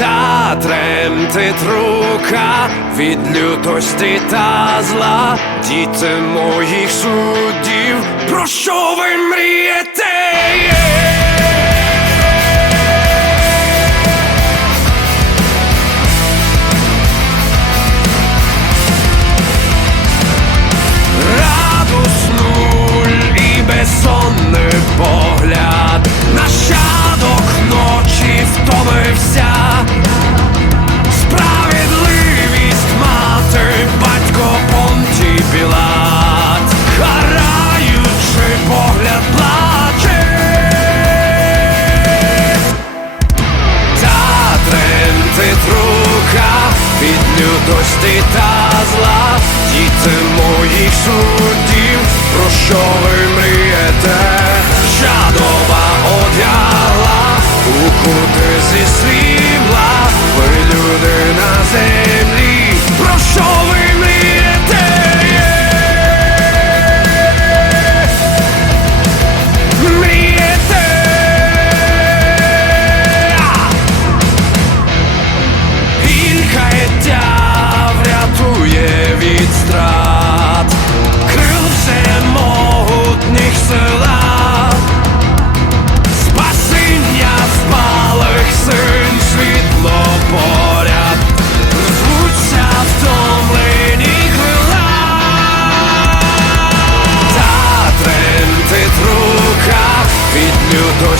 Та тремтить рука від лютості та зла, діти моїх суддів, про що ви мрієте? Від лютості та зла, діти моїх судів, про що ви мрієте? Жадова одягла у кути зі срібла, ви люди на землі,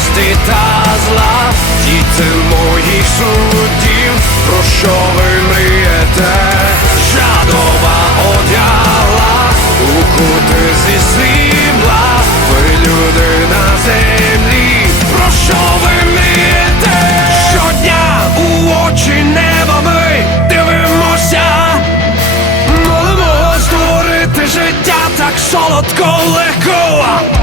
від лютості та зла, діти моїх суддів, про що ви мрієте? Жадова одягла у кути зі срібла, ви люди на землі, про що ви мрієте? Щодня у очі неба ми дивимося, молимо створити життя так солодко легко.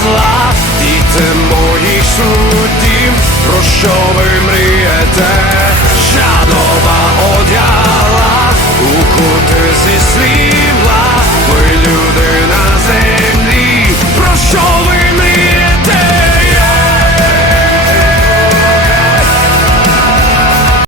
Та зла,